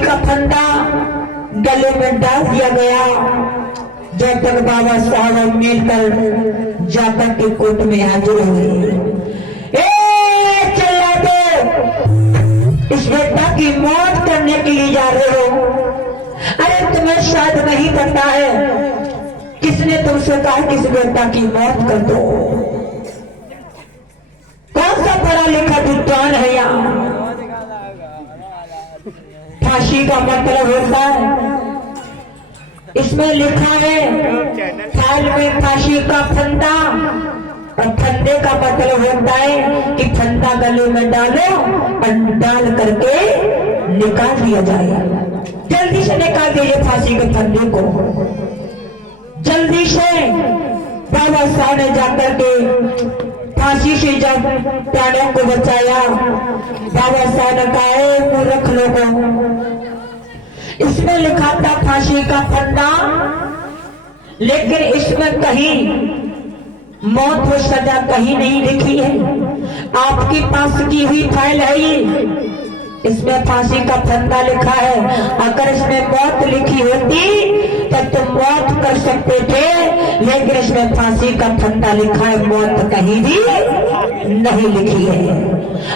का फंदा गले में डाल दिया गया। जब तक बाबा साहब मिलकर जाकर के कोर्ट में हाजिर हुए, चला दो, इस बेटा की मौत करने के लिए जा रहे हो। अरे तुम्हें शायद नहीं पता है किसने तुमसे कहा किस बेटा की मौत कर दो। कौन सा पढ़ा लिखा विद्वान है यहाँ? फांसी का मतलब होता है, इसमें लिखा है फाइल में फांसी का फंदा, और फंदे का मतलब होता है कि फंदा गले में डालो और डाल करके निकाल दिया जाए। जल्दी से निकाल दीजिए फांसी के फंदे को, जल्दी से। बाबा साहब ने जाकर के फांसी से जब प्राणों को बचाया, बाबा साहब ने कहा मूर्ख लोगों, इसमें लिखा था फांसी का फंदा, लेकिन इसमें कहीं मौत व सजा कहीं नहीं लिखी है। आपके पास की हुई फाइल है ये, इसमें फांसी का फंदा लिखा है। अगर इसमें मौत लिखी होती तब तुम मौत कर सकते थे, लेकिन इसमें फांसी का फंदा लिखा है, मौत कहीं भी नहीं लिखी है।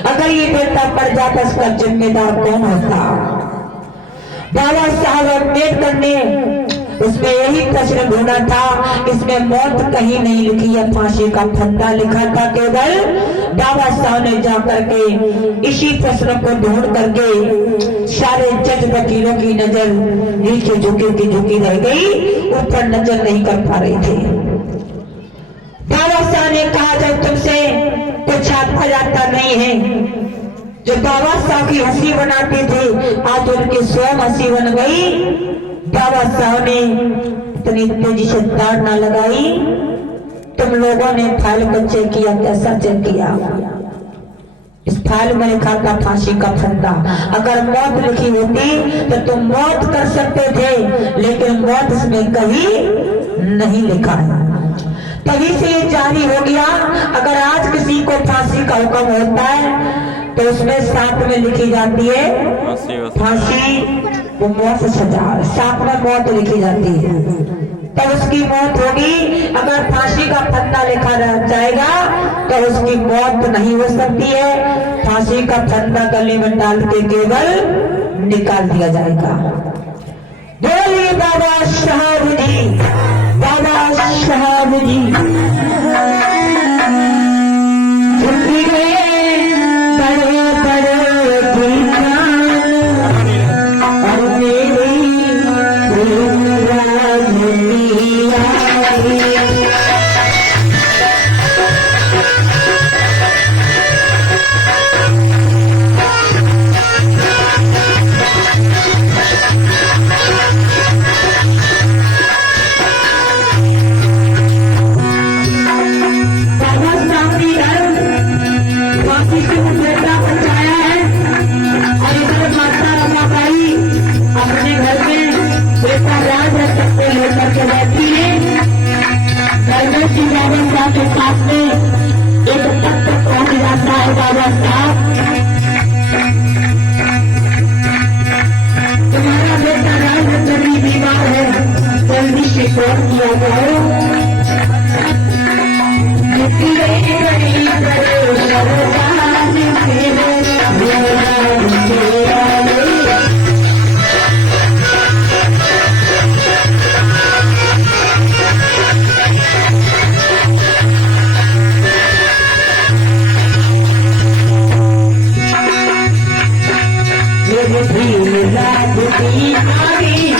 अगर ये बेटा पड़ जाता इसका जिम्मेदार कौन होता? बाबा साहब अम्बेडकर ने उसमें यही प्रश्न ढूंढा था, इसमें मौत कहीं नहीं लिखी है, फांसी का फंदा लिखा था केवल। बाबा साहब ने जाकर के इसी प्रश्न को ढूंढ करके सारे जज वकीलों की नजर नीचे झुकी रह गई, ऊपर नजर नहीं कर पा रही थी। बाबा साहब ने कहा जब तुमसे कुछ आता जाता नहीं है, जो बाबा साहब की हंसी बनाती थी आज उनकी स्वयं हंसी बन गई। बाबा साहब ने इतनी तेजी से तार ना लगाई। तुम लोगों ने फाइल को चेक किया, कैसा चेक किया? इस फाइल में लिखा था फांसी का फंदा। अगर मौत लिखी होती तो तुम मौत कर सकते थे, लेकिन मौत इसमें कहीं नहीं लिखा है। तभी से ये जारी हो गया। अगर आज किसी को फांसी का हुक्म होता है तो उसमें साथ में लिखी जाती है फांसी, वो मौत से सजा, साथ में मौत लिखी जाती है, तब उसकी मौत होगी। अगर फांसी का फंदा लिखा रह जाएगा तो उसकी मौत नहीं हो सकती है। फांसी का फंदा गले में डाल के केवल निकाल दिया जाएगा। बोलिए बाबा साहब जी, बाबा साहब जी। के पास में एक तक पहुंच जाता है बाबा साहब, तुम्हारा बेटा राजनीति बीमार है, जल्दी से कौन किया जाए। भी